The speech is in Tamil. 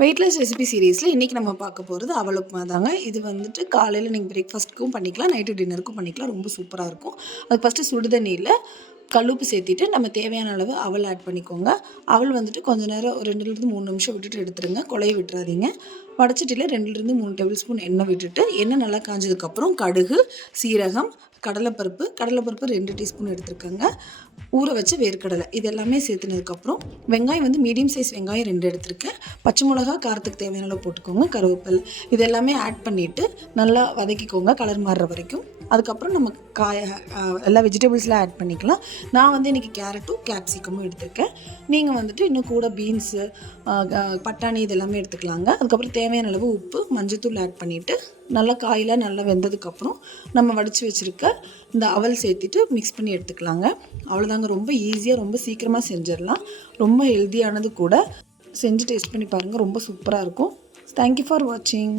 வெயிட்லெஸ் ரெசிபி சீரீஸில் இன்றைக்கி நம்ம பார்க்க போகிறது அவல் உப்புமா தாங்க. இது வந்துட்டு காலையில் நீங்கள் பிரேக்ஃபாஸ்ட்டுக்கும் பண்ணிக்கலாம், நைட்டு டின்னருக்கும் பண்ணிக்கலாம். ரொம்ப சூப்பராக இருக்கும். அதுக்கு ஃபஸ்ட்டு சுடுதண்ணியில் கல்லுப்பு சேர்த்திட்டு நம்ம தேவையான அளவு அவல் ஆட் பண்ணிக்கோங்க. அவல் வந்துட்டு கொஞ்சம் நேரம் ஒரு 2லேருந்து 3 நிமிஷம் விட்டுட்டு எடுத்துருங்க, கொலைய விட்டுறாதீங்க. வடச்சட்டியில் 2லேருந்து 3 டேபிள் ஸ்பூன் எண்ணெய் விட்டுட்டு எண்ணெய் நல்லா காஞ்சதுக்கப்புறம் கடுகு, சீரகம், கடலைப்பருப்பு 2 டீஸ்பூன் எடுத்துருக்கேங்க. ஊற வச்ச வேர்க்கடலை இது எல்லாமே சேர்த்துனதுக்கப்புறம் வெங்காயம் வந்து மீடியம் சைஸ் வெங்காயம் 2 எடுத்துருக்கேன். பச்சை மிளகா காரத்துக்கு தேவையான அளவு போட்டுக்கோங்க. கருவேப்பிலை இது எல்லாமே ஆட் பண்ணிவிட்டு நல்லா வதக்கிக்கோங்க கலர் மாறுற வரைக்கும். அதுக்கப்புறம் நம்ம எல்லா வெஜிடபிள்ஸ்லாம் ஆட் பண்ணிக்கலாம். நான் வந்து இன்றைக்கி கேரட்டும் கேப்சிகமும் எடுத்துருக்கேன். நீங்கள் வந்துட்டு இன்னும் கூட பீன்ஸு, பட்டாணி இது எல்லாமே எடுத்துக்கலாங்க. அதுக்கப்புறம் தேவையான அளவு உப்பு, மஞ்சத்தூள் ஆட் பண்ணிவிட்டு நல்லா காயெலாம் நல்லா வெந்ததுக்கப்புறம் நம்ம வடித்து வச்சுருக்க இந்த அவல் சேர்த்துட்டு மிக்ஸ் பண்ணி எடுத்துக்கலாங்க. அவ்வளோதாங்க, ரொம்ப ஈஸியாக ரொம்ப சீக்கிரமாக செஞ்சிடலாம். ரொம்ப ஹெல்த்தியானது கூட. செஞ்சு டேஸ்ட் பண்ணி பாருங்கள், ரொம்ப சூப்பராக இருக்கும். தேங்க்யூ ஃபார் வாட்சிங்.